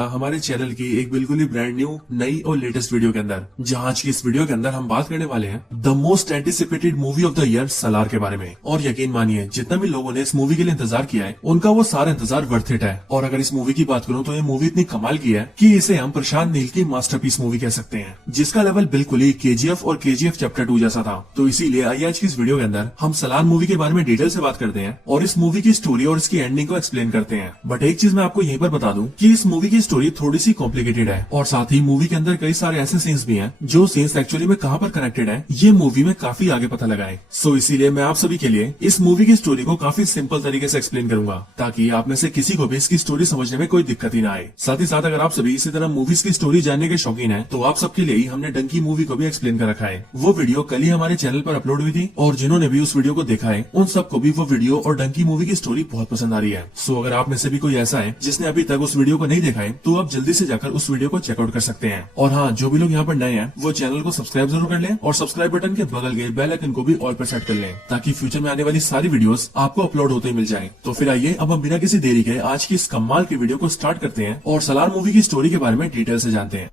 हमारे चैनल की एक बिल्कुल ही ब्रांड न्यू नई और लेटेस्ट वीडियो के अंदर, जहां आज की इस वीडियो के अंदर हम बात करने वाले हैं the most anticipated movie of the year Salaar के बारे में। और यकीन मानिए, जितना भी लोगों ने इस मूवी के लिए इंतजार किया है, उनका वो सारा इंतजार वर्थ इट है। और अगर इस मूवी की बात करूं तो ये मूवी इतनी कमाल की है कि इसे हम प्रशांत नील की मास्टरपीस मूवी कह सकते हैं, जिसका लेवल बिल्कुल ही KGF और KGF चैप्टर 2 जैसा था। तो इसीलिए आइए आज की इस वीडियो के अंदर हम सलार मूवी के बारे में डिटेल से बात करते हैं और इस मूवी की स्टोरी और इसकी एंडिंग को एक्सप्लेन करते हैं। बट एक चीज मैं आपको यहीं पर बता दूं कि इस मूवी की स्टोरी थोड़ी सी कॉम्प्लिकेटेड है और साथ ही मूवी के अंदर कई सारे ऐसे सीन्स भी हैं जो सीन्स एक्चुअली में कहां पर कनेक्टेड है, ये मूवी में काफी आगे पता लगा है। सो इसीलिए मैं आप सभी के लिए इस मूवी की स्टोरी को काफी सिंपल तरीके से एक्सप्लेन करूंगा, ताकि आप में से किसी को भी इसकी स्टोरी समझने में कोई दिक्कत ही ना आए। साथ ही साथ अगर आप सभी इसी तरह मूवीज की स्टोरी जानने के शौकीन है, तो आप सबके लिए ही हमने डंकी मूवी को भी एक्सप्लेन कर रखा है। वो वीडियो कल ही हमारे चैनल पर अपलोड हुई थी और जिन्होंने भी उस वीडियो को देखा है, उन सबको भी वो वीडियो और डंकी मूवी की स्टोरी बहुत पसंद आ रही है। सो अगर आप में से भी कोई ऐसा है जिसने अभी तक उस वीडियो को नहीं देखा है, तो आप जल्दी से जाकर उस वीडियो को चेकआउट कर सकते हैं। और हाँ, जो भी लोग यहाँ पर नए हैं, वो चैनल को सब्सक्राइब जरूर कर लें और सब्सक्राइब बटन के बगल के बेल आइकन को भी ऑल पर सेट कर लें, ताकि फ्यूचर में आने वाली सारी वीडियोस आपको अपलोड होते ही मिल जाएं। तो फिर आइए अब हम बिना किसी देरी के आज की इस कमाल की वीडियो को स्टार्ट करते हैं और सलार मूवी की स्टोरी के बारे में डिटेल से जानते हैं।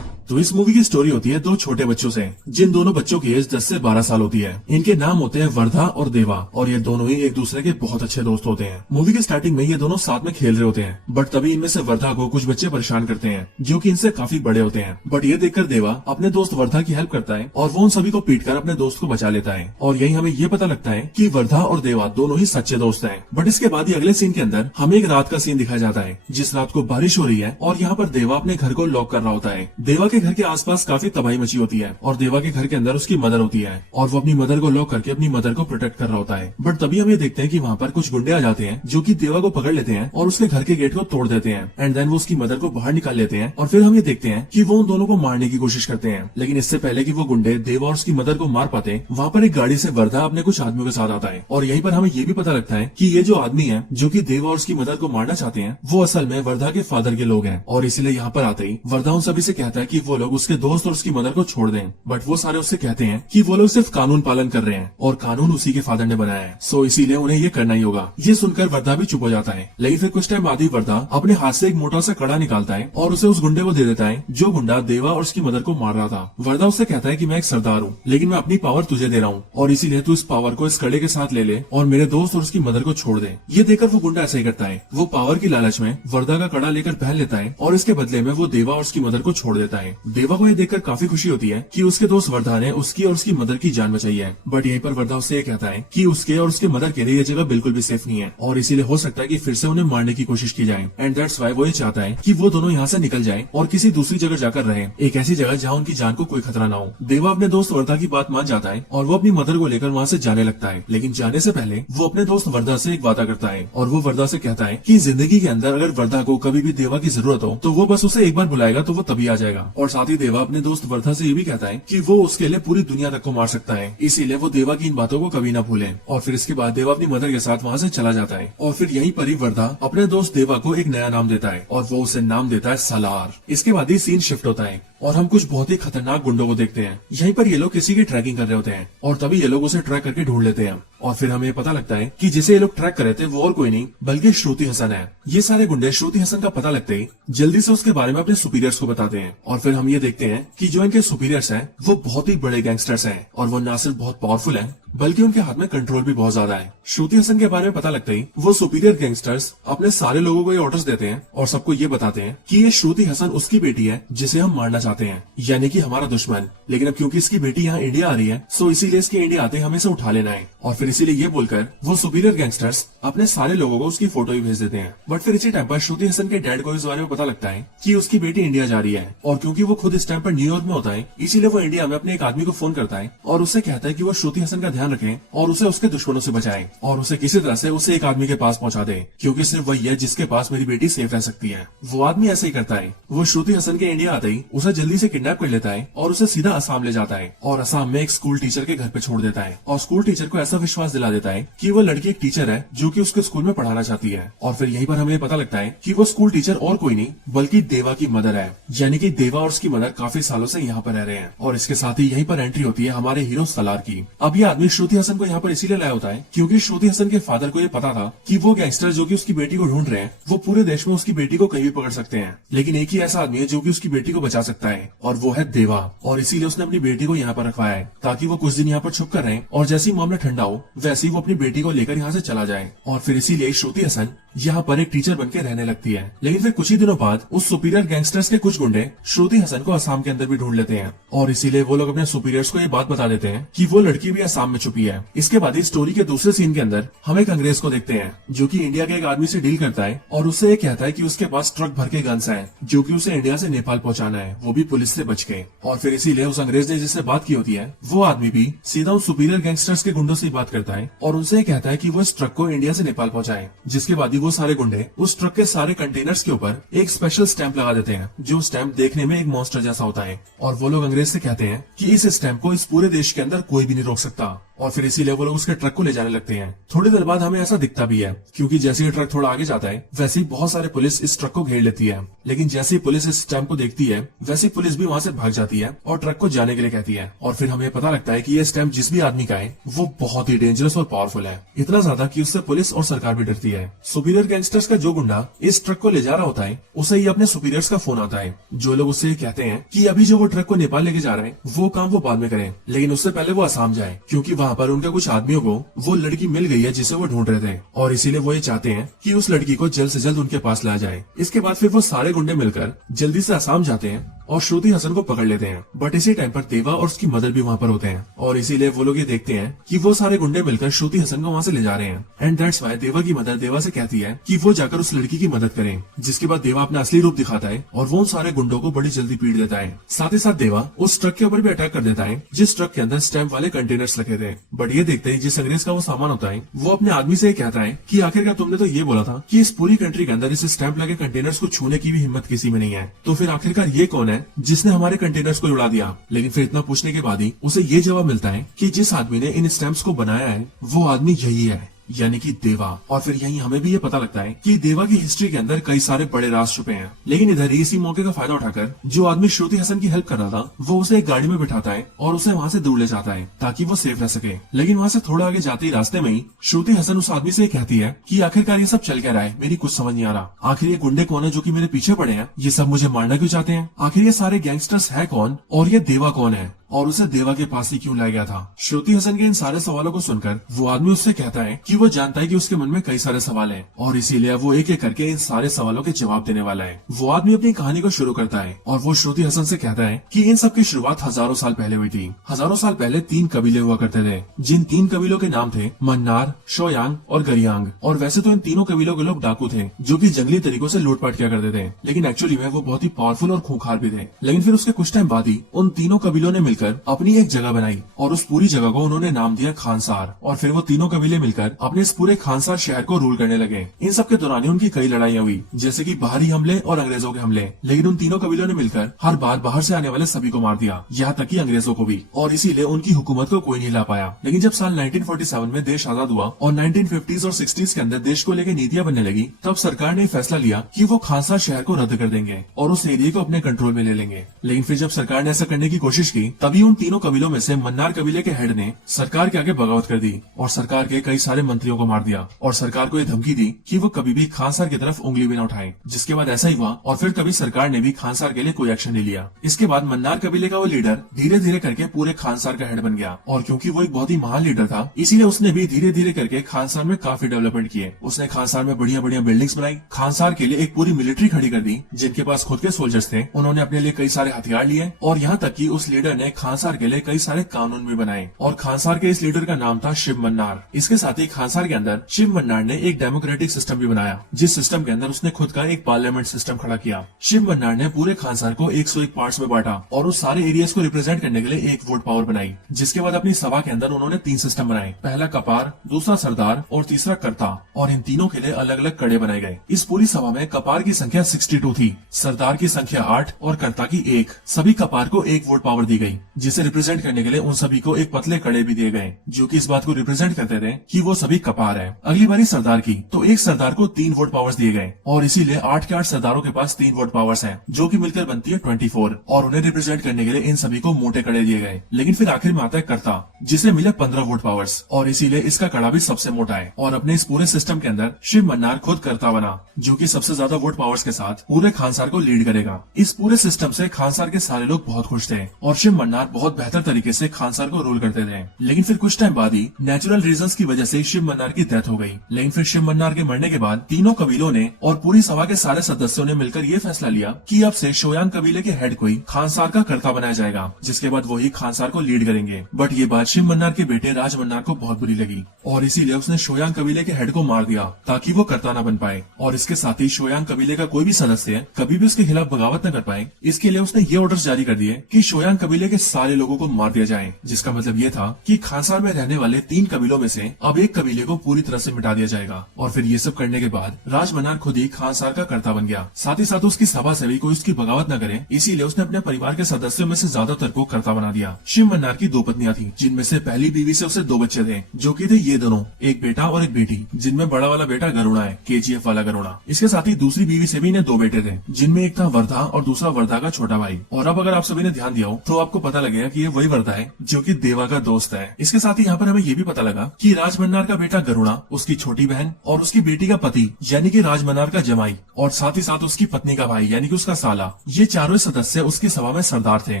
तो इस मूवी की स्टोरी होती है दो छोटे बच्चों से, जिन दोनों बच्चों की एज 10 से 12 साल होती है। इनके नाम होते हैं वर्धा और देवा और ये दोनों ही एक दूसरे के बहुत अच्छे दोस्त होते हैं। मूवी के स्टार्टिंग में ये दोनों साथ में खेल रहे होते हैं, बट तभी इनमें से वर्धा को कुछ बच्चे परेशान करते हैं जो कि इनसे काफी बड़े होते हैं। बट ये देखकर देवा अपने दोस्त वर्धा की हेल्प करता है और वो उन सभी को पीटकर अपने दोस्त को बचा लेता है। और यही हमें ये पता लगता है कि वर्धा और देवा दोनों ही सच्चे दोस्त हैं। बट इसके बाद ही अगले सीन के अंदर हमें एक रात का सीन दिखाया जाता है, जिस रात को बारिश हो रही है और यहाँ पर देवा अपने घर को लॉक कर रहा होता है। देवा के घर के आसपास काफी तबाही मची होती है और देवा के घर के अंदर उसकी मदर होती है और वो अपनी मदर को लॉक करके अपनी मदर को प्रोटेक्ट कर रहा होता है। बट तभी हम ये देखते हैं कि वहाँ पर कुछ गुंडे आ जाते हैं जो कि देवा को पकड़ लेते हैं और उसके घर के गेट को तोड़ देते हैं एंड देन वो उसकी मदर को बाहर निकाल लेते हैं। और फिर हम ये देखते हैं कि वो उन दोनों को मारने की कोशिश करते हैं, लेकिन इससे पहले कि वो गुंडे देवा और उसकी मदर को मार पाते, वहाँ पर एक गाड़ी से वर्धा अपने कुछ आदमियों के साथ आता है। और यहीं पर हमें ये भी पता लगता है कि ये जो आदमी है जो कि देवा और उसकी मदर को मारना चाहते हैं, वो असल में वर्धा के फादर के लोग हैं। और इसीलिए यहाँ पर आते ही वर्धा उन सभी से कहता है कि वो लोग उसके दोस्त और उसकी मदर को छोड़ दें। बट वो सारे उससे कहते हैं कि वो लोग सिर्फ कानून पालन कर रहे हैं और कानून उसी के फादर ने बनाया है, सो इसीलिए उन्हें ये करना ही होगा। ये सुनकर वर्धा भी चुप हो जाता है, लेकिन फिर कुछ टाइम बाद ही वर्धा अपने हाथ से एक मोटा सा कड़ा निकालता है और उसे उस गुंडे को दे देता है जो गुंडा देवा और उसकी मदर को मार रहा था। वर्धा उससे कहता है कि मैं एक सरदार हूँ, लेकिन मैं अपनी पावर तुझे दे रहा हूँ और इसीलिए तू इस पावर को इस कड़े के साथ ले ले और मेरे दोस्त और उसकी मदर को छोड़ दे। ये देखकर वो गुंडा ऐसा ही करता है। वो पावर की लालच में वर्धा का कड़ा लेकर पहन लेता है और इसके बदले में वो देवा और उसकी मदर को छोड़ देता है। देवा को ये देखकर काफी खुशी होती है कि उसके दोस्त वर्धा ने उसकी और उसकी मदर की जान बचाई है। बट यहीं पर वर्धा उससे ये कहता है कि उसके और उसके मदर के लिए ये जगह बिल्कुल भी सेफ नहीं है और इसीलिए हो सकता है कि फिर से उन्हें मारने की कोशिश की जाए एंड दैट्स व्हाई वो ये चाहता है कि वो दोनों यहाँ से निकल जाएं और किसी दूसरी जगह जाकर रहे, एक ऐसी जगह जहाँ उनकी जान को कोई खतरा ना हो। देवा अपने दोस्त वर्धा की बात मान जाता है और वो अपनी मदर को लेकर वहाँ से जाने लगता है, लेकिन जाने से पहले वो अपने दोस्त वर्धा से एक वादा करता है और वो वर्धा से कहता है कि जिंदगी के अंदर अगर वर्धा को कभी भी देवा की जरूरत हो तो वो बस उसे एक बार बुलाएगा तो वो तभी आ जाएगा। और साथ ही देवा अपने दोस्त वर्धा से ये भी कहता है कि वो उसके लिए पूरी दुनिया तक को मार सकता है, इसीलिए वो देवा की इन बातों को कभी ना भूलें। और फिर इसके बाद देवा अपनी मदर के साथ वहाँ से चला जाता है और फिर यहीं पर ही वर्धा अपने दोस्त देवा को एक नया नाम देता है और वो उसे नाम देता है सलार। इसके बाद ही सीन शिफ्ट होता है और हम कुछ बहुत ही खतरनाक गुंडों को देखते हैं। यहीं पर ये लोग किसी की ट्रैकिंग कर रहे होते हैं और तभी ये लोग उसे ट्रैक करके ढूंढ लेते हैं और फिर हमें पता लगता है कि जिसे ये लोग ट्रैक कर रहे थे वो और कोई नहीं बल्कि श्रुति हसन है। ये सारे गुंडे श्रुति हसन का पता लगते ही जल्दी से उसके बारे में अपने सुपीरियर्स को बताते हैं और फिर हम ये देखते हैं कि जो इनके सुपीरियर्स हैं वो बहुत ही बड़े गैंगस्टर्स हैं और वो न सिर्फ बहुत पावरफुल हैं बल्कि उनके हाथ में कंट्रोल भी बहुत ज्यादा है। श्रुति हसन के बारे में पता लगते ही वो सुपीरियर गैंगस्टर्स अपने सारे लोगों को ये ऑर्डर्स देते हैं और सबको ये बताते हैं कि ये श्रुति हसन उसकी बेटी है जिसे हम मारना चाहते हैं, यानी कि हमारा दुश्मन। लेकिन अब क्योंकि इसकी बेटी यहाँ इंडिया आ रही है, सो इसीलिए इसके इंडिया आते हमें इसे उठा लेना है। और फिर इसीलिए ये बोलकर वो सुपीरियर गैंगस्टर्स अपने सारे लोगों को उसकी फोटो ही भेज देते हैं। बट फिर इसी टाइम पर श्रुति हसन के डैड को इस बारे में पता लगता है कि उसकी बेटी इंडिया जा रही है और क्योंकि वो खुद इस टाइम पर न्यूयॉर्क में होता है, इसीलिए वो इंडिया में अपने एक आदमी को फोन करता है और उससे कहता है कि वो श्रुति हसन का ध्यान रखे और उसे उसके दुश्मनों से बचाए और उसे किसी तरह से उसे एक आदमी के पास पहुंचा दे, क्योंकि सिर्फ वही है जिसके पास मेरी बेटी सेफ रह सकती है। वो आदमी ऐसे ही करता है। वो श्रुति हसन के इंडिया आते ही उसे जल्दी से किडनैप कर लेता है और उसे सीधा असम ले जाता है और असम में एक स्कूल टीचर के घर पे छोड़ देता है और स्कूल टीचर को ऐसा विश्वास दिला देता है कि वो लड़की एक टीचर है जो कि उसके स्कूल में पढ़ाना चाहती है। और फिर यहीं पर हमें पता लगता है कि वो स्कूल टीचर और कोई नहीं बल्कि देवा की मदर है, यानी कि देवा और उसकी मदर काफी सालों से यहाँ पर रह रहे हैं। और इसके साथ ही यहीं पर एंट्री होती है हमारे हीरो सलार की। अब ये आदमी श्रुति हसन को यहाँ पर इसीलिए लाया होता है क्योंकि श्रुति हसन के फादर को ये पता था कि वो गैंगस्टर जो कि उसकी बेटी को ढूंढ रहे हैं वो पूरे देश में उसकी बेटी को कहीं भी पकड़ सकते हैं, लेकिन एक ही ऐसा आदमी है जो कि उसकी बेटी को बचा सकता है और वो है देवा। और इसीलिए उसने अपनी बेटी को यहाँ पर रखवाया है ताकि वो कुछ दिन यहाँ पर छुप कर रहे और जैसे ही मामला ठंडा हो वैसे ही वो अपनी बेटी को लेकर यहाँ से चला जाए। और फिर इसीलिए श्रुति हसन यहाँ पर एक टीचर बनकर रहने लगती है। लेकिन फिर कुछ ही दिनों बाद उस सुपीरियर गैंगस्टर्स के कुछ गुंडे श्रुति हसन को असम के अंदर भी ढूंढ लेते हैं और इसीलिए वो लोग अपने सुपीरियर्स को ये बात बता देते हैं कि वो लड़की भी असम में छुपी है। इसके बाद इस स्टोरी के दूसरे सीन के अंदर हम एक अंग्रेज को देखते हैं जो कि इंडिया के एक आदमी से डील करता है और उससे ये कहता है कि उसके पास ट्रक भर के गन्स हैं जो कि उसे इंडिया से नेपाल पहुंचाना है, वो भी पुलिस से बच के। और फिर इसीलिए उस अंग्रेज ने जिससे बात की होती है वो आदमी भी सीधा उस सुपीरियर गैंगस्टर्स के गुंडों से बात करता है और उनसे कहता है कि वो इस ट्रक को इंडिया से नेपाल पहुंचाए। जिसके बाद ही वो सारे गुंडे उस ट्रक के सारे कंटेनर्स के ऊपर एक स्पेशल स्टैंप लगा देते हैं जो स्टैंप देखने में एक मॉन्स्टर जैसा होता है और वो लोग अंग्रेज से कहते हैं कि इस स्टैंप को इस पूरे देश के अंदर कोई भी नहीं रोक सकता। और फिर इसीलिए वो लोग उसके ट्रक को ले जाने लगते हैं। थोड़ी देर बाद हमें ऐसा दिखता भी है क्योंकि जैसे ही ट्रक थोड़ा आगे जाता है वैसे ही बहुत सारे पुलिस इस ट्रक को घेर लेती है, लेकिन जैसे ही पुलिस इस स्टैंप को देखती है वैसे ही पुलिस भी वहाँ से भाग जाती है और ट्रक को जाने के लिए कहती है। और फिर हमें पता लगता है कि ये स्टैंप जिस भी आदमी का है वो बहुत ही डेंजरस और पावरफुल है, इतना ज्यादा कि उससे पुलिस और सरकार भी डरती है। सुपीरियर गैंगस्टर्स का जो गुंडा इस ट्रक को ले जा रहा होता है उसे ही अपने सुपीरियर्स का फोन आता है जो लोग उससे कहते हैं कि अभी जो वो ट्रक को नेपाल लेके जा रहे हैं वो काम वो बाद में करें, लेकिन उससे पहले वो असम जाए क्योंकि वहाँ पर उनका कुछ आदमियों को वो लड़की मिल गई है जिसे वो ढूंढ रहे थे और इसीलिए वो ये चाहते हैं कि उस लड़की को जल्द से जल्द उनके पास लाया जाए। इसके बाद फिर वो सारे गुंडे मिलकर जल्दी से असम जाते हैं और श्रुति हसन को पकड़ लेते हैं। बट इसी टाइम पर देवा और उसकी मदर भी वहाँ पर होते हैं और इसीलिए वो लोग ये देखते हैं कि वो सारे गुंडे मिलकर श्रुति हसन को वहाँ से ले जा रहे हैं। एंड दैट्स व्हाई देवा की मदर देवा से कहती है कि वो जाकर उस लड़की की मदद करें। जिसके बाद देवा अपना असली रूप दिखाता है और वो उन सारे गुंडों को बड़ी जल्दी पीट देता है। साथ ही साथ देवा उस ट्रक के ऊपर भी अटैक कर देता है जिस ट्रक के अंदर स्टैंप वाले कंटेनर्स लगे थे। बट ये देखते ही जिस अंग्रेज का वो सामान होता है वो अपने आदमी से कहता है कि आखिरकार तुमने तो ये बोला था कि इस पूरी कंट्री के अंदर इस स्टैंप लगे कंटेनर्स को छूने की भी हिम्मत किसी में नहीं है, तो फिर आखिरकार ये कौन है जिसने हमारे कंटेनर्स को उड़ा दिया। लेकिन फिर इतना पूछने के बाद ही उसे ये जवाब मिलता है कि जिस आदमी ने इन स्टैंप्स को बनाया है वो आदमी यही है, यानी कि देवा। और फिर यहीं हमें भी ये पता लगता है कि देवा की हिस्ट्री के अंदर कई सारे बड़े राज छुपे हैं। लेकिन इधर ही इसी मौके का फायदा उठाकर जो आदमी श्रुति हसन की हेल्प कर रहा था वो उसे एक गाड़ी में बिठाता है और उसे वहाँ से दूर ले जाता है ताकि वो सेफ रह सके। लेकिन वहाँ से थोड़ा आगे जाते ही रास्ते में ही श्रुति हसन उस आदमी से कहती है कि आखिरकार ये सब चल क्या रहा है, मेरी कुछ समझ नहीं आ रहा। आखिर ये गुंडे कौन है जो कि मेरे पीछे पड़े हैं, ये सब मुझे मारना क्यों चाहते हैं, आखिर ये सारे गैंगस्टर्स है कौन और ये देवा कौन है और उसे देवा के पास ही क्यों लाया गया था। श्रुति हसन के इन सारे सवालों को सुनकर वो आदमी उससे कहता है कि वो जानता है कि उसके मन में कई सारे सवाल हैं और इसीलिए वो एक एक करके इन सारे सवालों के जवाब देने वाला है। वो आदमी अपनी कहानी को शुरू करता है और वो श्रुति हसन से कहता है कि इन सब की शुरुआत हजारों साल पहले हुई थी। हजारों साल पहले 3 कबीले हुआ करते थे जिन 3 कबीलों के नाम थे मन्नार, शोयांग और गरियांग। और वैसे तो इन तीनों कबीलों के लोग डाकू थे जो कि जंगली तरीकों से लूटपाट किया करते थे, लेकिन एक्चुअली में वो बहुत ही पावरफुल और खूंखार भी थे। लेकिन फिर उसके कुछ टाइम बाद ही उन तीनों कबीलों ने मिलकर अपनी एक जगह बनाई और उस पूरी जगह को उन्होंने नाम दिया खानसार। और फिर वो तीनों कबीले मिलकर अपने इस पूरे खानसार शहर को रूल करने लगे। इन सब के दौरान उनकी कई लड़ाइयाँ हुई जैसे कि बाहरी हमले और अंग्रेजों के हमले, लेकिन उन तीनों कबीलों ने मिलकर हर बार बाहर से आने वाले सभी को मार दिया, यहाँ तक कि अंग्रेजों को भी। और इसीलिए उनकी हुकूमत को कोई नहीं ला पाया। लेकिन जब साल 1947 में देश आजाद हुआ और 1950s और 60s के अंदर देश को लेकर नीतियाँ बनने लगी, तब सरकार ने फैसला लिया कि वो खानसार शहर को रद्द कर देंगे और उस एरिया को अपने कंट्रोल में ले लेंगे। लेकिन फिर जब सरकार ने ऐसा करने की कोशिश की तभी उन तीनों कबीलों में से मन्नार कबीले के हेड ने सरकार के आगे बगावत कर दी और सरकार के कई सारे मंत्रियों को मार दिया और सरकार को ये धमकी दी कि वो कभी भी खानसार की तरफ उंगली भी न उठाए। जिसके बाद ऐसा ही हुआ और फिर कभी सरकार ने भी खानसार के लिए कोई एक्शन नहीं लिया। इसके बाद मन्नार कबीले का वो लीडर धीरे धीरे करके पूरे खानसार का हेड बन गया और क्योंकि वो एक बहुत ही महान लीडर था इसीलिए उसने भी धीरे धीरे करके खानसार में काफी डेवलपमेंट किए। उसने खानसार में बढ़िया बढ़िया बिल्डिंग्स बनाई, खानसार के लिए एक पूरी मिलिट्री खड़ी कर दी जिनके पास खुद के सोल्जर्स थे। उन्होंने अपने लिए कई सारे हथियार लिए और यहाँ तक कि उस लीडर ने खानसार के लिए कई सारे कानून भी बनाए और खानसार के इस लीडर का नाम था शिव मन्नार। इसके साथ ही खानसार के अंदर शिव मन्नार ने एक डेमोक्रेटिक सिस्टम भी बनाया जिस सिस्टम के अंदर उसने खुद का एक पार्लियामेंट सिस्टम खड़ा किया। शिव मन्नार ने पूरे खानसार को 101 पार्ट्स में बांटा और उस सारे एरियाज को रिप्रेजेंट करने के लिए एक वोट पावर बनाई। जिसके बाद अपनी सभा के अंदर उन्होंने 3 सिस्टम बनाए, पहला कपार, दूसरा सरदार और तीसरा कर्ता, और इन तीनों के लिए अलग अलग कड़े बनाए गए। इस पूरी सभा में कपार की संख्या 62 थी, सरदार की संख्या 8 और कर्ता की 1। सभी कपार को 1 वोट पावर दी गई जिसे रिप्रेजेंट करने के लिए उन सभी को एक पतले कड़े भी दिए गए, जो कि इस बात को रिप्रेजेंट करते थे कि वो सभी कपार है। अगली बारी सरदार की, तो एक सरदार को 3 वोट पावर्स दिए गए और इसीलिए 8 के 8 सरदारों के पास 3 वोट पावर्स हैं, जो कि मिलकर बनती है 24 और उन्हें रिप्रेजेंट करने के लिए इन सभी को मोटे कड़े दिए गए। लेकिन फिर आखिर में आता है कर्ता, जिसे मिले 15 वोट पावर्स और इसीलिए इसका कड़ा भी सबसे मोटा है। और अपने इस पूरे सिस्टम के अंदर शिव मन्नार खुद कर्ता बना, जो कि सबसे ज्यादा वोट पावर्स के साथ पूरे खानसार को लीड करेगा। इस पूरे सिस्टम से खानसार के सारे लोग बहुत खुश थे और शिव मन्नार बहुत बेहतर तरीके से खानसार को रूल करते थे। लेकिन फिर कुछ टाइम बाद ही नेचुरल रीजंस की वजह से शिव मन्नार की डेथ हो गई। लेकिन फिर शिव मन्नार के मरने के बाद तीनों कबीलों ने और पूरी सभा के सारे सदस्यों ने मिलकर ये फैसला लिया कि अब से शोयांग कबीले के हेड को ही खानसार का कर्ता बनाया जाएगा, जिसके बाद वही खानसार को लीड करेंगे। बट ये बात शिव मन्नार के बेटे राज मन्नार को बहुत बुरी लगी और इसीलिए उसने शोयांग कबीले के हेड को मार दिया ताकि वो कर्ता न बन पाए। और इसके साथ ही शोयांग कबीले का कोई भी सदस्य कभी भी उसके खिलाफ बगावत न कर पाए, इसके लिए उसने ये ऑर्डर्स जारी कर दिए कि शोयांग कबीले के सारे लोगों को मार दिया जाए। जिसका मतलब ये था कि खानसार में रहने वाले 3 कबीलों में से अब एक कबीले को पूरी तरह से मिटा दिया जाएगा। और फिर ये सब करने के बाद राज मन्नार खुद ही खानसार का कर्ता बन गया। साथ ही साथ उसकी सभा से भी कोई उसकी बगावत न करे, इसीलिए उसने अपने परिवार के सदस्यों में से ज्यादातर को कर्ता बना दिया। शिव मन्नार की 2 पत्नियां थी, जिनमें से पहली बीवी से उसे 2 बच्चे थे, जो कि थे ये दोनों, एक बेटा और एक बेटी, जिनमें बड़ा वाला बेटा गरुड़ा है, KGF वाला गरुड़ा। इसके साथ ही दूसरी बीवी से भी इन्हें 2 बेटे थे, जिनमें एक था वर्धा और दूसरा वर्धा का छोटा भाई। और अब अगर आप सभी ने ध्यान दिया हो तो आपको पता लगेगा कि ये वही वर्धा है जो कि देवा का दोस्त है। इसके साथ ही यहाँ पर हमें ये भी पता लगा कि राज मन्नार का बेटा गरुड़ा, उसकी छोटी बहन और उसकी बेटी का पति यानी कि राज मन्नार का जमाई और साथ ही साथ उसकी पत्नी का भाई यानी कि उसका साला, ये चारों सदस्य उसकी सभा में सरदार थे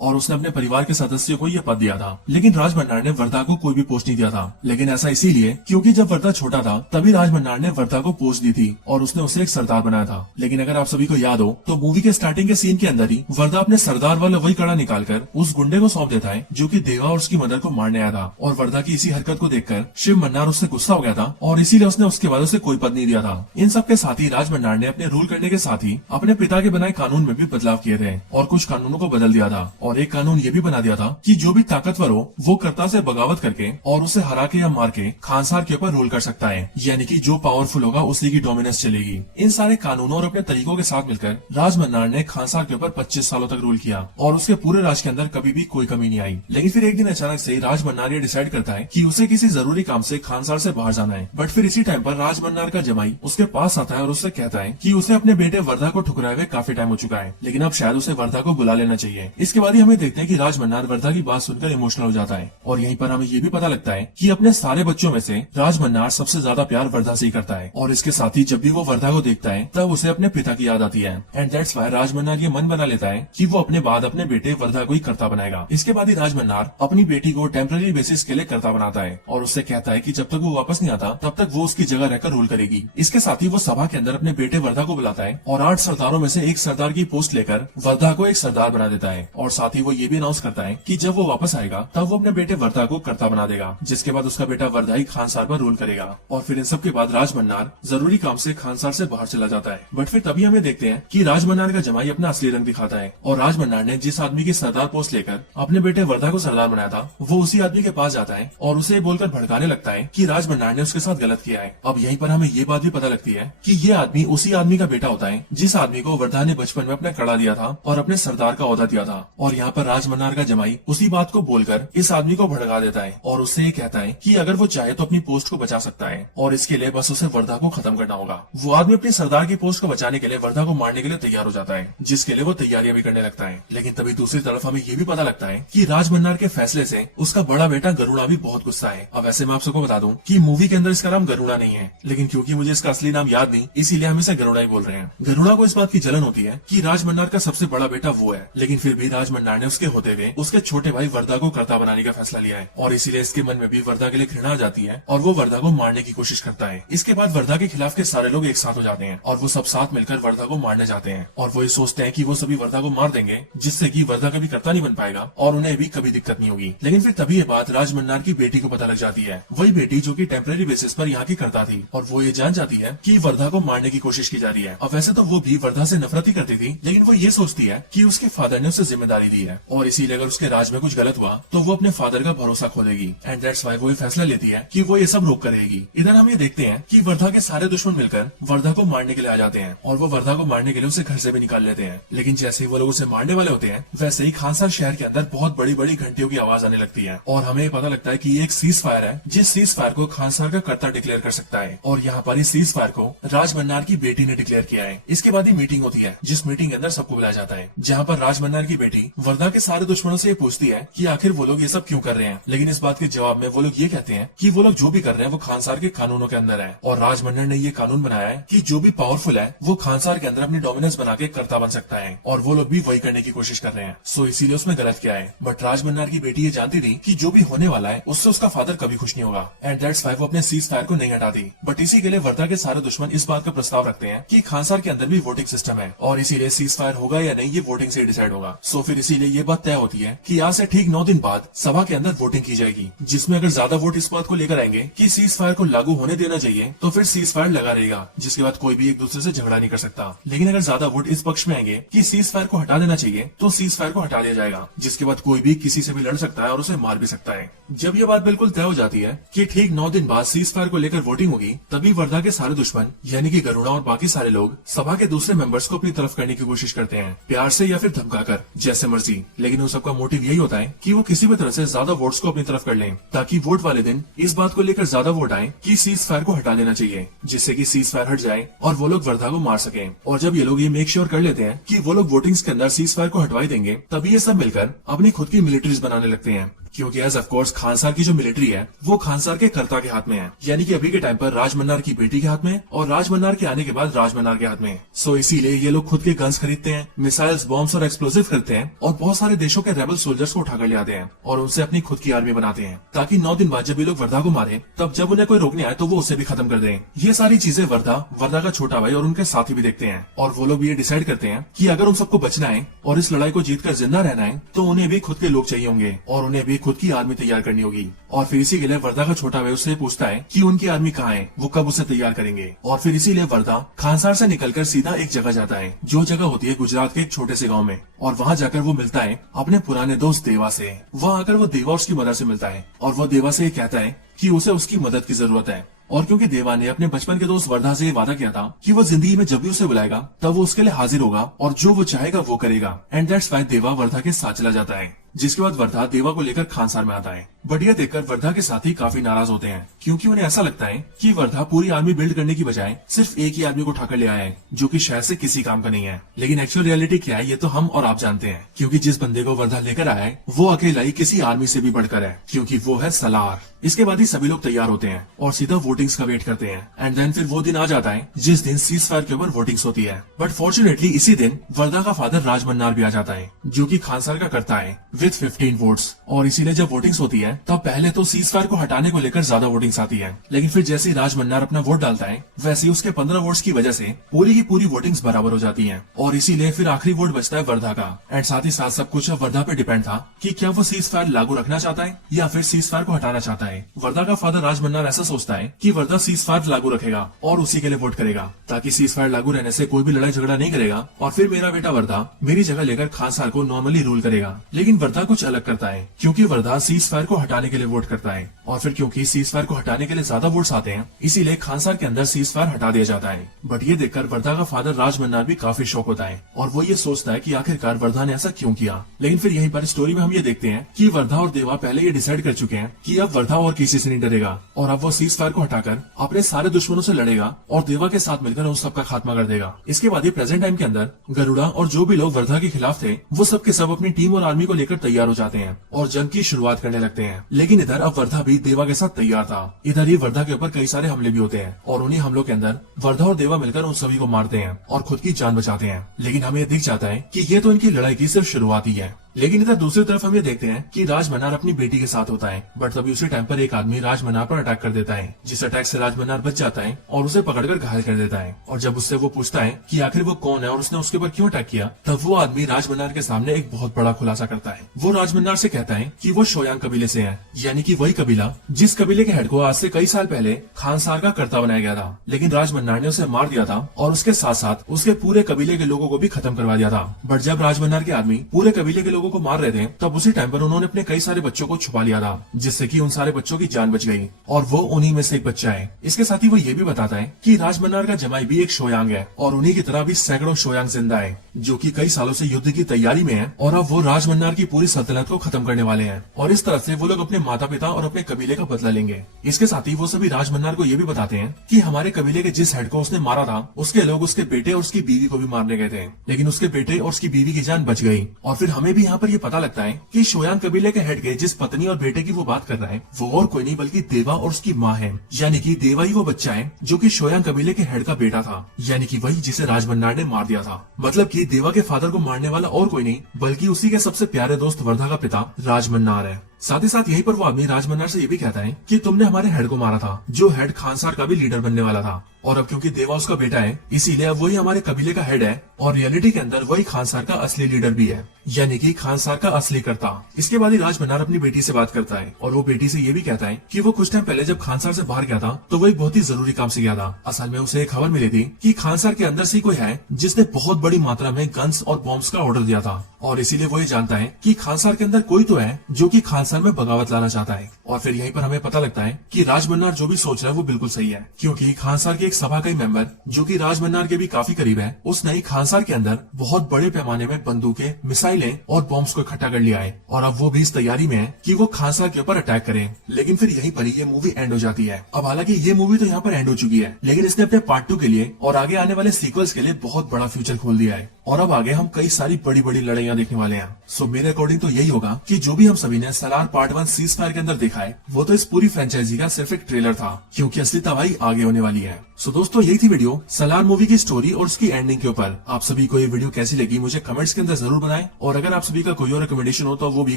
और उसने अपने परिवार के सदस्यों को यह पद दिया था। लेकिन राज मन्नार ने वर्धा को कोई भी पोस्ट नहीं दिया था। लेकिन ऐसा इसीलिए क्योंकि जब वर्धा छोटा था तभी राज मन्नार ने वर्धा को पोस्ट दी थी और उसने उसे एक सरदार बनाया था। लेकिन अगर आप सभी को याद हो तो मूवी के स्टार्टिंग के सीन के अंदर ही वर्धा अपने सरदार वाला वही कड़ा निकालकर उस गुंडे को सौंप देता है जो कि देवा और उसकी मदर को मारने आया था। और वर्धा की इसी हरकत को देखकर शिव मन्नार उससे गुस्सा हो गया था और इसीलिए उसने उसके बाद उसे कोई पद नहीं दिया था। इन सब के साथ ही राज मन्नार ने अपने रूल करने के साथ ही अपने पिता के बनाए कानून में भी बदलाव किए थे और कुछ कानूनों को बदल दिया था। और एक कानून ये भी बना दिया था कि जो भी ताकतवर हो वो कर्ता से बगावत करके और उसे हरा के या मार के खानसार के ऊपर रूल कर सकता है, यानी कि जो पावरफुल होगा उसी की डोमिनेंस चलेगी। इन सारे कानूनों और अपने तरीकों के साथ मिलकर राज मन्नार ने खानसार के ऊपर 25 सालों तक रूल किया और उसके पूरे राज के अंदर कभी भी कोई कमी नहीं आई। लेकिन फिर एक दिन अचानक से राज मन्नार ये डिसाइड करता है कि उसे किसी जरूरी काम से खानसार से बाहर जाना है। बट फिर इसी टाइम पर राज मन्नार का जमाई उसके पास आता है और उससे कहता है कि उसे अपने बेटे वर्धा को ठुकराए हुए काफी टाइम हो चुका है, लेकिन अब शायद उसे वर्धा को बुला लेना चाहिए। इसके बाद ही हमें देखते हैं कि राज मन्नार वर्धा की बात सुनकर इमोशनल हो जाता है और यहीं पर हमें ये भी पता लगता है कि अपने सारे बच्चों में से राज मन्नार सबसे ज्यादा प्यार वर्धा से ही करता है। और इसके साथ ही जब भी वो वर्धा को देखता है तब उसे अपने पिता की याद आती है एंड दैट्स व्हाई राज मन्नार ये मन बना लेता है कि वो अपने बाद अपने बेटे वर्धा को ही कर्ता बनाएगा। इसके बाद ही राज मन्नार अपनी बेटी को टेम्पररी बेसिस के लिए कर्ता बनाता है और उससे कहता है कि जब तक वो वापस नहीं आता तब तक वो उसकी जगह रहकर रूल करेगी। इसके साथ ही वो सभा के अंदर अपने बेटे वर्धा को बुलाता है और 8 सरदारों में से एक सरदार की पोस्ट लेकर वर्धा को एक सरदार बना देता है। और साथ ही वो ये भी अनाउंस करता है कि जब वो वापस आएगा तब वो अपने बेटे वर्धा को कर्ता बना देगा, जिसके बाद उसका बेटा वर्धा ही खानसार पर रूल करेगा। और फिर इन सब के बाद राज मन्नार जरूरी काम से खानसार से बाहर चला जाता है। बट फिर तभी हमें देखते हैं कि राज मन्नार का जमाई अपना असली रंग दिखाता है और राज मन्नार ने जिस आदमी की सरदार पोस्ट लेकर अपने बेटे वर्धा को सरदार बनाया था वो उसी आदमी के पास जाता है और उसे बोलकर भड़काने लगता है कि राज मन्नार ने उसके साथ गलत किया है। अब यहीं पर हमें ये बात भी पता लगती है कि ये आदमी उसी आदमी का बेटा होता है जिस आदमी को वर्धा ने बचपन में अपना कड़ा दिया था और अपने सरदार का ओहदा दिया था। और यहाँ पर राज मन्नार का जमाई उसी बात को बोलकर इस आदमी को भड़का देता है और उससे ये कहता है कि अगर वो चाहे तो अपनी पोस्ट को बचा सकता है और इसके लिए बस उसे वर्धा को खत्म करना होगा। वो आदमी अपनी सरदार की पोस्ट को बचाने के लिए वर्धा को मारने के लिए तैयार हो जाता है, जिसके लिए वो तैयारियां भी करने लगता है। लेकिन तभी दूसरी तरफ हमें ये भी पता लगता है कि राज मन्नार के फैसले से उसका बड़ा बेटा गरुड़ा भी बहुत गुस्सा है। अब वैसे मैं आप सबको बता दूं कि मूवी के अंदर इसका नाम गरुड़ा नहीं है, लेकिन क्योंकि मुझे इसका असली नाम याद नहीं इसीलिए हम इसे गरुड़ा ही बोल रहे हैं। गरुड़ा को इस बात की जलन होती है कि राज मन्नार का सबसे बड़ा बेटा वो है, लेकिन फिर भी राज मन्नार ने उसके होते हुए उसके छोटे भाई वर्धा को कर्ता बनाने का फैसला लिया है और इसीलिए इसके मन में भी वर्धा के लिए घृणा आ जाती है और वो वर्धा को मारने की कोशिश करता है। इसके बाद वर्धा के खिलाफ के सारे लोग एक साथ हो जाते हैं और वो सब साथ मिलकर वर्धा को मारने जाते हैं और वो ये सोचते हैं कि वो सभी वर्धा को मार देंगे जिससे कि वर्धा कभी कर्ता नहीं बन पाएगा और उन्हें भी कभी दिक्कत नहीं होगी। लेकिन फिर तभी ये बात राज मन्नार की बेटी को पता लग जाती है, वही बेटी जो कि टेम्पररी बेसिस पर यहाँ की कर्ता थी, और वो ये जान जाती है कि वर्धा को मारने की कोशिश की जा रही है। अब वैसे तो वो भी वर्धा से नफरत ही करती थी, लेकिन वो ये सोचती है कि उसके फादर ने उसे जिम्मेदारी दी है और इसीलिए अगर उसके राज में कुछ गलत हुआ तो वो अपने फादर का भरोसा खो देगी एंड दैट्स व्हाई वो ये फैसला लेती है कि वो ये सब रोक करेगी। इधर हम ये देखते हैं कि वर्धा के सारे दुश्मन मिलकर वर्धा को मारने के लिए आ जाते हैं और वो वर्धा को मारने के लिए उसे घर से भी निकाल लेते हैं। लेकिन जैसे ही वो लोग उसे मारने वाले होते हैं वैसे ही खानसार शहर के के अंदर बहुत बड़ी बड़ी घंटियों की आवाज आने लगती है और हमें पता लगता है कि ये एक सीज फायर है, जिस सीज फायर को खान सर का कर्ता डिक्लेयर कर सकता है। और यहाँ पर इस सीज फायर को राज मन्नार की बेटी ने डिक्लेयर किया है। इसके बाद ही मीटिंग होती है, जिस मीटिंग के अंदर सबको बुलाया जाता है, जहाँ पर राज मन्नार की बेटी वर्धा के सारे दुश्मनों से ये पूछती है कि आखिर वो लोग ये सब क्यों कर रहे हैं। लेकिन इस बात के जवाब में वो लोग ये कहते हैं कि वो लोग जो भी कर रहे हैं वो खानसार के कानूनों के अंदर है और राज मन्नार ने ये कानून बनाया है कि जो भी पावरफुल है वो खानसार के अंदर अपनी डोमिनेंस बना के कर्ता बन सकता है और वो लोग भी वही करने की कोशिश कर रहे हैं। सो इसीलिए उसमें गलत क्या है। बट राज मन्नार की बेटी ये जानती थी कि जो भी होने वाला है उससे उसका फादर कभी खुश नहीं होगा एंड दैट्स व्हाई वो अपने सीज फायर को नहीं हटाती। बट इसी के लिए वर्धा के सारे दुश्मन इस बात का प्रस्ताव रखते हैं कि खानसार के अंदर भी वोटिंग सिस्टम है और इसीलिए सीज फायर होगा या नहीं ये वोटिंग से डिसाइड होगा। सो फिर इसीलिए ये बात तय होती है कि आज से ठीक 9 दिन बाद सभा के अंदर वोटिंग की जाएगी, जिसमें अगर ज्यादा वोट इस बात को लेकर आएंगे कि सीज फायर को लागू होने देना चाहिए तो फिर सीज फायर लगा रहेगा, जिसके बाद कोई भी एक दूसरे से झगड़ा नहीं कर सकता। लेकिन अगर ज्यादा वोट इस पक्ष में आएंगे कि सीज फायर को हटा देना चाहिए तो सीज फायर को हटा दिया जाएगा, जिसके बाद कोई भी किसी से भी लड़ सकता है और उसे मार भी सकता है। जब ये बात बिल्कुल तय हो जाती है कि ठीक 9 दिन बाद सीज फायर को लेकर वोटिंग होगी, तभी वर्धा के सारे दुश्मन यानी कि गरुड़ा और बाकी सारे लोग सभा के दूसरे मेंबर्स को अपनी तरफ करने की कोशिश करते हैं, प्यार से या फिर धमकाकर, जैसे मर्जी। लेकिन उन सबका मोटिव यही होता है कि वो किसी भी तरह से ज्यादा वोट्स को अपनी तरफ कर लें, ताकि वोट वाले दिन इस बात को लेकर ज्यादा वोट आए कि सीज फायर को हटा देना चाहिए, जिससे कि सीज फायर हट जाए और वो लोग वर्धा को मार सके। और जब ये लोग ये मेक श्योर कर लेते हैं कि वो लोग वोटिंग्स के अंदर सीज फायर को हटवाई देंगे, तभी ये सब मिलकर अपनी खुद की मिलिट्रीज बनाने लगते हैं, क्योंकि एज ऑफ कोर्स खानसार की जो मिलिट्री है वो खानसार के कर्ता के हाथ में है, यानी कि अभी के टाइम पर राज मन्नार की बेटी के हाथ में और राज मन्नार के आने के बाद राज मन्नार के हाथ में। सो इसीलिए ये लोग खुद के गन्स खरीदते हैं, मिसाइल्स, बॉम्ब्स और एक्सप्लोसिव खरीदते हैं और बहुत सारे देशों के रेबल सोल्जर्स को उठाकर ले आते हैं और उनसे अपनी खुद की आर्मी बनाते हैं, ताकि 9 दिन बाद जब ये लोग वर्धा को मारे तब जब उन्हें कोई रोकने आए तो वो उसे भी खत्म कर दें। ये सारी चीजें वर्धा का छोटा भाई और उनके साथी भी देखते हैं और वो लोग भी ये डिसाइड करते हैं कि अगर उन सबको बचना है और इस लड़ाई को जीतकर जिंदा रहना है तो उन्हें भी खुद के लोग चाहिए होंगे और उन्हें भी खुद की आर्मी तैयार करनी होगी। और फिर इसी के लिए वर्धा का छोटा भाई उससे पूछता है कि उनकी आर्मी कहाँ है, वो कब उसे तैयार करेंगे। और फिर इसीलिए वर्धा खानसार से निकलकर सीधा एक जगह जाता है, जो जगह होती है गुजरात के एक छोटे से गांव में, और वहाँ जाकर वो मिलता है अपने पुराने दोस्त देवा से। वहाँ आकर वो देवा उसकी मदर से मिलता है और वो देवा से ये कहता है कि उसे उसकी मदद की जरूरत है। और क्योंकि देवा ने अपने बचपन के दोस्त वर्धा से ये वादा किया था कि वो जिंदगी में जब भी उसे बुलाएगा तब वो उसके लिए हाजिर होगा और जो वो चाहेगा वो करेगा, एंड दैट्स व्हाई देवा वर्धा के साथ चला जाता है। जिसके बाद वर्धा देवा को लेकर खानसार में आता है। बट यह देखकर वर्धा के साथी काफी नाराज होते हैं, क्योंकि उन्हें ऐसा लगता है कि वर्धा पूरी आर्मी बिल्ड करने की बजाय सिर्फ एक ही आदमी को उठाकर ले आया है, जो कि शायद से किसी काम का नहीं है। लेकिन एक्चुअल रियलिटी क्या है ये तो हम और आप जानते हैं, क्योंकि जिस बंदे को वर्धा लेकर आया है वो अकेला ही किसी आर्मी से भी बढ़कर है, क्योंकि वो है सलार। इसके बाद ही सभी लोग तैयार होते हैं और सीधा वोटिंग्स का वेट करते हैं, एंड देन फिर वो दिन आ जाता है जिस दिन सीज फायर के ऊपर वोटिंग्स होती है। बट फॉर्चुनेटली इसी दिन वर्धा का फादर राज मन्नार भी आ जाता है, जो कि खानसार का करता है विद 15 वोट्स। और इसीलिए जब वोटिंग्स होती है तब पहले तो सीज फायर को हटाने को लेकर ज्यादा वोटिंग्स आती है, लेकिन फिर जैसे ही राज मन्नार अपना वोट डालता है वैसे ही उसके 15 वोट्स की वजह से पूरी की पूरी वोटिंग्स बराबर हो जाती हैं और इसीलिए फिर आखिरी वोट बचता है वर्धा का। एंड साथ ही साथ सब कुछ अब वर्धा पे डिपेंड था कि क्या वो सीज फायर लागू रखना चाहता है या फिर सीज फायर को हटाना चाहता है। वर्धा का फादर राज मन्नार ऐसा सोचता है कि वर्धा सीज फायर लागू रखेगा और उसी के लिए वोट करेगा, ताकि सीज फायर लागू रहने से कोई भी लड़ाई झगड़ा नहीं करेगा और फिर मेरा बेटा वर्धा मेरी जगह लेकर खानसार को नॉर्मली रूल करेगा। लेकिन वर्धा कुछ अलग करता है, क्योंकि वर्धा सीज फायर को हटाने के लिए वोट करता है और फिर क्योंकि सीज फायर को हटाने के लिए ज्यादा वोट्स आते हैं इसीलिए खानसार के अंदर सीज फायर हटा दिया जाता है। बट ये देखकर वर्धा का फादर राज मन्नार भी काफी शॉक होता है और वो ये सोचता है कि आखिरकार वर्धा ने ऐसा क्यों किया। लेकिन फिर यहीं पर स्टोरी में हम ये देखते हैं कि वर्धा और देवा पहले ये डिसाइड कर चुके हैं कि अब वर्धा और किसी से नहीं डरेगा और अब वो सीज फायर को हटाकर अपने सारे दुश्मनों से लड़ेगा और देवा के साथ मिलकर उन सबका खात्मा कर देगा। इसके बाद ये प्रेजेंट टाइम के अंदर गरुड़ा और जो भी लोग वर्धा के खिलाफ थे वो सब के सब अपनी टीम और आर्मी को लेकर तैयार हो जाते हैं और जंग की शुरुआत करने लगते हैं। लेकिन इधर अब वर्धा भी देवा के साथ तैयार था। इधर ही वर्धा के ऊपर कई सारे हमले भी होते हैं और उन्हीं हमलों के अंदर वर्धा और देवा मिलकर उन सभी को मारते हैं और खुद की जान बचाते हैं। लेकिन हमें दिख जाता है कि ये तो इनकी लड़ाई की सिर्फ शुरुआत ही है। लेकिन इधर दूसरी तरफ हम ये देखते हैं कि राज मन्नार अपनी बेटी के साथ होता है, बट तभी उसी टाइम पर एक आदमी राज मन्नार पर अटैक कर देता है, जिस अटैक से राज मन्नार बच जाता है और उसे पकड़कर घायल कर देता है। और जब उससे वो पूछता है कि आखिर वो कौन है और उसने उसके ऊपर क्यों अटैक किया, तब वो आदमी राज मन्नार के सामने एक बहुत बड़ा खुलासा करता है। वो राज मन्नार से कहता है कि वो शोयांग कबीले से है, यानी कि वही कबीला जिस कबीले के हेड को आज से कई साल पहले खानसार का कर्ता बनाया गया था। लेकिन राज मन्नार ने उसे मार दिया था और उसके साथ साथ उसके पूरे कबीले के लोगों को भी खत्म करवा दिया था। बट जब राज मन्नार के आदमी पूरे कबीले के लोगों लोगों को मार रहे थे तब उसी टाइम पर उन्होंने अपने कई सारे बच्चों को छुपा लिया था, जिससे कि उन सारे बच्चों की जान बच गई और वो उन्हीं में से एक बच्चा है। इसके साथ ही वो ये भी बताता है कि राजमन्नार का जमाई भी एक शोयांग है और उन्हीं की तरह भी सैकड़ों शोयांग जिंदा है, जो कि कई सालों से युद्ध की तैयारी में है और अब वो राजमन्नार की पूरी सल्तनत को खत्म करने वाले हैं और इस तरह से वो लोग अपने माता पिता और अपने कबीले का बदला लेंगे। इसके साथ ही वो सभी राजमन्नार को ये भी बताते हैं कि हमारे कबीले के जिस हेड को उसने मारा था उसके लोग उसके बेटे और उसकी बीवी को भी मारने गए थे, लेकिन उसके बेटे और उसकी बीवी की जान बच गई। और फिर हमें भी यहाँ पर ये पता लगता है कि शोयांग कबीले के हेड के जिस पत्नी और बेटे की वो बात कर रहा है वो और कोई नहीं बल्कि देवा और उसकी माँ है, यानी कि देवा ही वो बच्चा है जो कि शोयांग कबीले के हेड का बेटा था, यानी कि वही जिसे राजमन्नार ने मार दिया था। मतलब कि देवा के फादर को मारने वाला और कोई नहीं बल्कि उसी के सबसे प्यारे दोस्त वर्धा का पिता राजमन्नार है। साथ ही साथ यहीं पर वो आदमी राजमन्नार से ये भी कहता है कि तुमने हमारे हेड को मारा था, जो हेड खानसार का भी लीडर बनने वाला था, और अब क्योंकि देवा उसका बेटा है इसीलिए अब वही हमारे कबीले का हेड है और रियलिटी के अंदर वही खानसार का असली लीडर भी है, यानी कि खानसार का असली कर्ता। इसके बाद ही राजमन्नार अपनी बेटी से बात करता है और वो बेटी से ये भी कहता है कि वो कुछ टाइम पहले जब खानसार से बाहर गया था तो वो एक बहुत ही जरूरी काम से गया था। असल में उसे एक खबर मिली थी कि खानसार के अंदर से कोई है जिसने बहुत बड़ी मात्रा में गन्स और बॉम्ब्स का ऑर्डर दिया था और इसीलिए वो ये जानता है कि खानसार के अंदर कोई तो है जो कि खानसार में बगावत लाना चाहता है। और फिर यहीं पर हमें पता लगता है कि राजमन्नार जो भी सोच रहा है वो बिल्कुल सही है, क्योंकि खानसार के एक सभा का मेंबर जो कि राजमन्नार के भी काफी करीब है, उसने ही खानसार के अंदर बहुत बड़े पैमाने में बंदूकें, मिसाइलें और बॉम्ब्स को इकट्ठा कर लिया है और अब वो भी इस तैयारी में है कि वो खानसार के ऊपर अटैक करें। लेकिन फिर यहीं पर ही ये मूवी एंड हो जाती है। अब हालांकि ये मूवी तो यहाँ पर एंड हो चुकी है, लेकिन इसने अपने पार्ट 2 के लिए और आगे आने वाले सीक्वल्स के लिए बहुत बड़ा फ्यूचर खोल दिया है और अब आगे हम कई सारी बड़ी बड़ी लड़ाइयां देखने वाले हैं। सो मेरे अकॉर्डिंग तो यही होगा कि जो भी हम सभी ने सलार पार्ट 1 सीज फायर के अंदर देखा है वो तो इस पूरी फ्रेंचाइजी का सिर्फ एक ट्रेलर था, क्योंकि असली तबाही आगे होने वाली है। सो दोस्तों यही थी वीडियो सलार मूवी की स्टोरी और उसकी एंडिंग के ऊपर। आप सभी को ये वीडियो कैसी लगी मुझे कमेंट्स के अंदर जरूर बताएं और अगर आप सभी का कोई और रिकमेंडेशन हो तो वो भी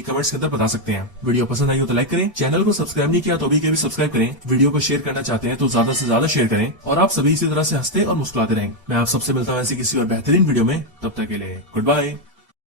कमेंट्स के अंदर बता सकते हैं। वीडियो पसंद आई हो तो लाइक करें, चैनल को सब्सक्राइब नहीं किया तो अभी के भी सब्सक्राइब करें, वीडियो को शेयर करना चाहते हैं तो ज्यादा से ज्यादा शेयर करें और आप सभी इसी तरह से हंसते और मुस्कुराते रहें। मैं आप सबसे मिलता हूँ ऐसी किसी और बेहतरीन वीडियो में, तब तक के लिए गुड बाय।